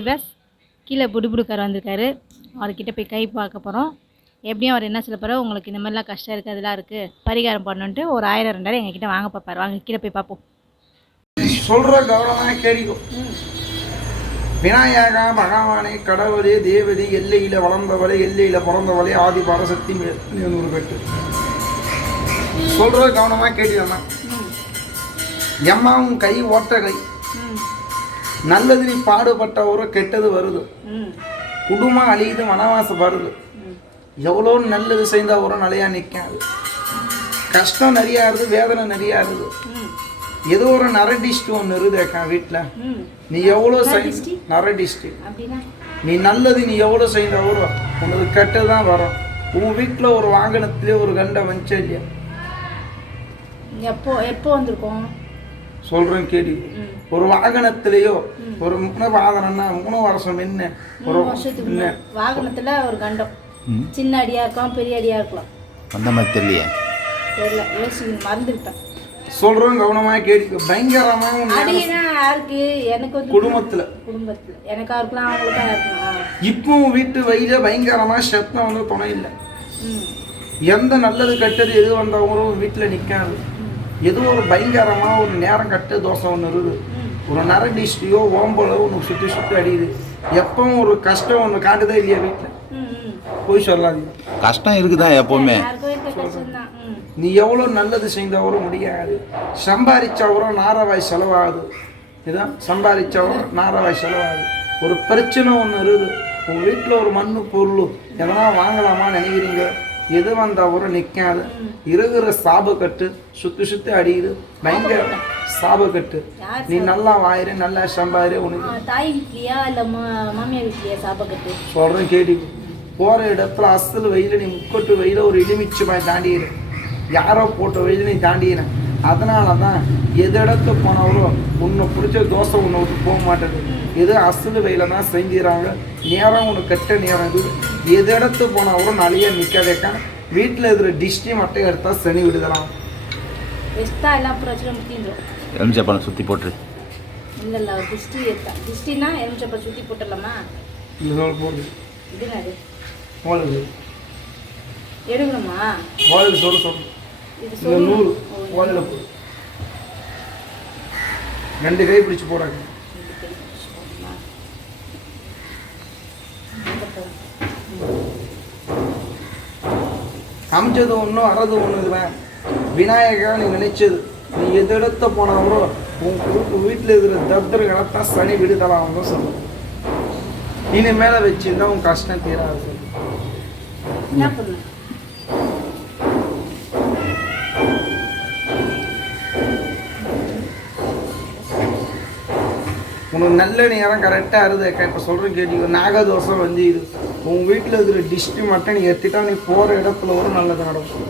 விவஸ் கீழே புடுபுடுக்கார் வந்திருக்காரு. அவர்கிட்ட போய் கை பார்க்க போகிறோம். எப்படியும் அவர் என்ன சொல்ல போகிறோம், உங்களுக்கு இந்த மாதிரிலாம் கஷ்டம் இருக்குது, அதெல்லாம் இருக்குது, பரிகாரம் பண்ணணுன்ட்டு ஒரு 1000 2000 எங்ககிட்ட வாங்க பார்ப்பார். வாங்க கீழே போய் பார்ப்போம். சொல்கிற கௌரவமாக கேட்கும். விநாயகா பகவானே கடவுளே தேவதி எல்லையில் வளர்ந்தவளே எல்லையில் பிறந்தவளே ஆதி பரசக்தி ஒரு கட்டு சொல்கிற கவனமாக கேட்டீங்கன்னா எம்மாவும் கை ஓட்ட கை நல்லது நீ பாடுபட்டவரோ கெட்டது வருது, குடும்பம் அழியுது, மனவாசம் வருது. எவ்வளோ நல்லது செய்தவரோ நிலையா நிற்காது. கஷ்டம் நிறையா இருக்குது, வேதனை நிறையா இருக்குது. ஏதோ ஒரு நரடிஸ்ட் ஒன்று இருக்குதுக்கா வீட்டில். நீ எவ்வளோ நரடிஸ்ட் நீ நல்லது நீ எவ்வளோ செய்தவரோ உனக்கு கெட்டது தான் வரும். உன் வீட்டில் ஒரு வாகனத்திலே ஒரு கண்டை வந்துச்சே இல்லையா? எப்போ வந்திருக்கோம் சொல்றேன் கேடி. ஒரு வாகனத்திலேயோ ஒரு 3 வருஷம் என்ன ஒரு வாகனத்துல ஒரு கண்டம், சின்ன அடியா இருக்கலாம், பெரிய அடியா இருக்கலாம், அந்த மாதிரி தெரியல யோசிக்கணும், மறந்துவிட்டேன். சொல்றேன் கவனமா கேட்டு. பயங்கரமாக யாருக்கு? எனக்கு குடும்பத்துல எனக்கா இருக்கலாம், அவங்களுக்கா இருக்கலாம். இப்போ வீட்டு வழியில பயங்கரமா சத்தம் வந்து துணை இல்லை. எந்த நல்லது கெட்டது எது வந்தவங்களும் வீட்டுல நிக்காது. ஏதோ ஒரு பயங்கரமாக ஒரு நேரம் கட்டு தோசை ஒன்று இருக்குது. ஒரு நரடிஸ்டியோ ஓம்பலோ ஒன்று சுற்றி சுற்றி அடியுது. எப்பவும் ஒரு கஷ்டம் ஒன்று காட்டுதே இல்லையா வீட்டில்? போய் சொல்லாதீங்க, கஷ்டம் இருக்குதான் எப்பவுமே. நீ எவ்வளோ நல்லது செய்தவரும் முடியாது. சம்பாதிச்சவரும் நாரவாய் செலவாகுது. இதுதான் சம்பாதிச்சவரும் நாரவாய் செலவாகுது. ஒரு பிரச்சனை ஒன்று இருக்குது. உங்கள் வீட்டில் ஒரு மண்ணு பொருள் எதனா வாங்கலாமா நினைக்கிறீங்க, எது வந்தவரும் நிற்காது. இருக்கிற சாபக்கட்டு சுற்றி சுற்றி அடியுது. பயங்கர சாபக்கட்டு. நீ நல்லா வாயிரு, நல்லா சம்பாதிரு. உனக்கு தாய் வீட்லையா இல்லை மாமியார் வீட்லையா சாபக்கட்டு? சொல்கிறேன் கேட்டி. போகிற இடத்துல அசல் வெயில் நீ முக்கட்டு வெயில ஒரு எலுமிச்சு பாய் தாண்டிடு. யாரோ போட்ட வெயில் நீ தாண்டின. அதனால தான் எது இடத்து போனவரோ உன்னை பிடிச்ச தோசை உன்னை விட்டு போக மாட்டேது. எது அசல் வெயில தான் செஞ்சுறாங்க. நேரம் உனக்கு கெட்ட நேரம் இது. எது இடத்து போனவரும் நிறைய நிற்காதேக்கா. வீட்டில் இருக்கிற டிஷ்டி மட்டும் எடுத்தா சனி விடுதலாம். எலுமிச்சப்பழம் சுற்றி போட்டு இல்லை டிஸ்டினா எலுமிச்சப்பழம் சுற்றி போட்டுடலாமா? போடு எடுக்கணுமா? நூறு ஓலையில் போடு. 2 கை பிடிச்சி போடாங்க. அமைச்சது ஒன்றும் அறது ஒன்று இதுவேன். விநாயகா நீ நினைச்சது நீ எது இடத்த போனாவோ உன் வீட்டில் இருக்கிற தப்தர்களைத்தான் சனி விடுதலாம் தான் சொல்லுவோம். இனிமேல வச்சுருந்தா உன் கஷ்டம் தீராது. என்ன பண்ண உனக்கு நல்ல நேரம் கரெக்டாக இருந்தேக்கா. இப்போ சொல்கிறேன் கேட்டீங்க. நாகதோஷம் வந்து இது உன் வீட்டில் இருக்கிற டிஸ்டி மட்டும் நீ எடுத்துட்டா நீ போகிற இடத்துல ஒரு நல்லது நடக்கும்.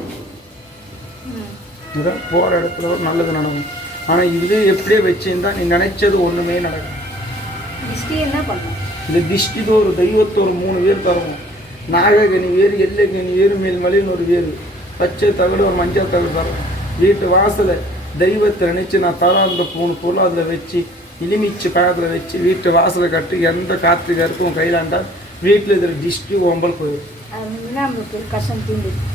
இதான் போகிற இடத்துல ஒரு நல்லது நடக்கும். ஆனால் இது எப்படியே வச்சுருந்தா நீ நினைச்சது ஒன்றுமே நடக்கும். இந்த டிஸ்டிக்கு ஒரு தெய்வத்தோட 3 பேர் தருவோம். நாககனி வேறு, எல்லைக்கனி வேறு, மேல்மலைன்னு ஒரு வேறு, பச்சை தகடு ஒரு மஞ்சள் தகடு தருவோம். வீட்டு வாசலை தெய்வத்தை நினச்சி நான் தர அந்த 3 பொருள் அதில் வச்சு இலிமிச்சு பக்கத்தில் வச்சு வீட்டு வாசலை கட்டி எந்த காற்றுக்கு இருக்கும் கையிலாண்டா வீட்டில் இருக்கிற டிஸ்டி ஓம்பல் போயிடும்.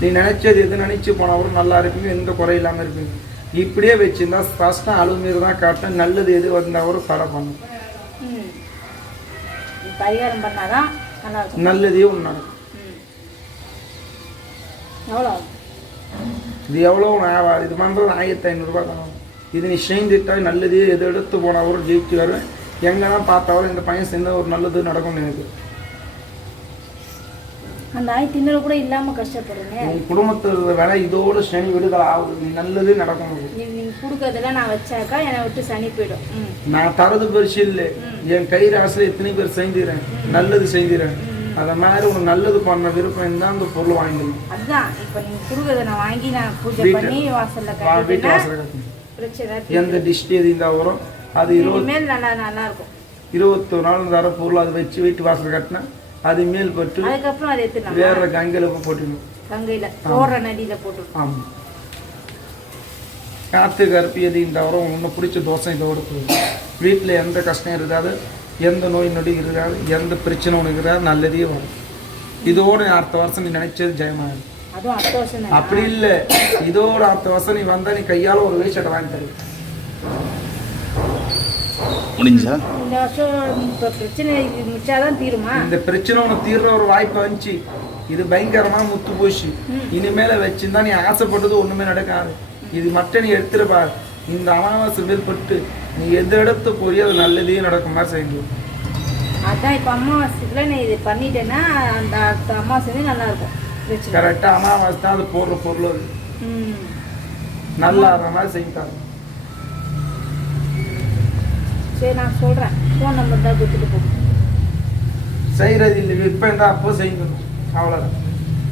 நீ நினைச்சது எது நினைச்சு போனவரும் நல்லா இருப்பீங்க, எந்த குறை இல்லாமல் இருப்பீங்க. இப்படியே வச்சுருந்தா கஷ்டம் அழுமாரி தான் காட்டும். நல்லது எது வந்தவரும் தடை பண்ணும். நல்லதே ஒன்று நடக்கும். இது எவ்வளோ இது பண்ணுறது 1500 ரூபா தான். இது நீ செய்துட்டா நல்லதே எது எடுத்து போனவரும் ஜெயிச்சு வருவேன். எங்கெல்லாம் பார்த்தாலும் இந்த பையன் சேர்ந்த ஒரு நல்லது நடக்கும்னு எனக்கு. அந்த 1500 கூட இல்லாமல் கஷ்டப்படுறேன். உன் குடும்பத்தில் வேலை இதோட சனி விடுதலை ஆகுது. நீ நல்லது நடக்கும். நீ கொடுக்கறதெல்லாம் நான் வச்சாக்கா என்னை விட்டு சனி போயிடும். நான் தரது பரிசு இல்லை. என் கை ராசில் எத்தனை பேர் செய்துறேன், நல்லது செய்துறேன். அதை மாதிரி உனக்கு நல்லது பண்ண விருப்பம் இருந்தால் அந்த பொருள் வாங்கிடணும். அதுதான் இப்போ நீ கொடுக்கறத நான் வாங்கி நான் பூஜை பண்ணி வாசலில் வீட்டு வாசலில் கட்டணும். எந்த டிஷ்டி எது இருந்தால் வரும் அது 20 நல்லா இருக்கும். 21 நாள் தர பொருள் அதை வச்சு வீட்டு வாசல் கட்டினா அது மேல் பட்டு அதுக்கப்புறம் அதை எடுத்து வேற கங்கையில் போட்டுக்கணும். கங்கையில் போடுற நதியில் போட்டு. ஆமாம். காற்று கருப்பி எது இந்த வரும் உன்னை பிடிச்ச தோசை இதோட வீட்டில் எந்த கஷ்டம் இருக்காது. எந்த நோய் நொடி இருக்கிறாரு, எந்த பிரச்சனை உனக்கு இருக்கிறாரு, நல்லதே வரும். இதோட அடுத்த வருஷம் நீ நினைச்சது ஜெயமாகும். அதுவும் அடுத்த வருஷம் அப்படி இல்லை, இதோட அடுத்த வருஷம் நீ வந்தா நீ கையால ஒரு வேஷத்தை வாங்கி தரு. முடிஞ்சா இந்த வருஷம் இப்போ பிரச்சனை மிச்சாதான் தீருமா? இந்த பிரச்சனை உனக்கு தீர்ற ஒரு வாய்ப்பு வந்துச்சு. இது பயங்கரமா முத்து போச்சு. இனிமேல வச்சிருந்தா நீ ஆசைப்பட்டது ஒண்ணுமே நடக்காது. இது மட்டும் நீ எடுத்துருப்பாரு. இந்த அமாவாசை மேற்பட்டு நீ எந்த இடத்து போய் அது நல்லதே நடக்கும் மாதிரி செய்யணும். அதான் இப்போ அமாவாசைக்குள்ள நான் இது பண்ணிட்டேன்னா அந்த அடுத்த அமாவாசை நல்லா இருக்கும். பிரச்சனை கரெக்டா அமாவாசை தான் அது போடுற பொருள். அது நல்லா ஆடுற மாதிரி செய்தாங்க. சரி நான் சொல்றேன், ஃபோன் நம்பர் தான் கொடுத்துட்டு போ. செய்யறது இல்லை, இப்போ இருந்தா அப்போ செய்யணும், அவ்வளோதான்.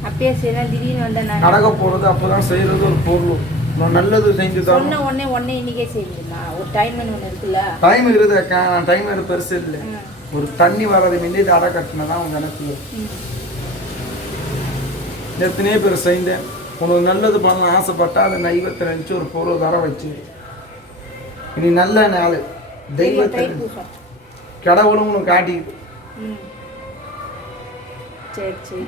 அப்பயே செய்யலாம். திடீர்னு வந்தேன் நான் நடக்க போறது அப்போதான் செய்யறது ஒரு பொருள். நான் நல்லது செஞ்சுதான் சொன்ன உடனே இன்னைக்கே செய்யுமா? ஒரு டைம் ஒன்று இருக்குல்ல. டைம் இருக்குதுக்கா, டைம் எனக்கு பெருசு இல்லை. ஒரு தண்ணி வர்றது முன்னே இது அடை கட்டினதான் உங்க எனக்கு எத்தனையோ பேர் செய்தேன். உனக்கு நல்லது பண்ண ஆசைப்பட்டா அதை நைவத்தை நினச்சி ஒரு பொருள் தர வச்சு இனி நல்ல நாள் தெய்வத்தை கடவுளும் உனக்கு காட்டிக்குது. சரி சரி.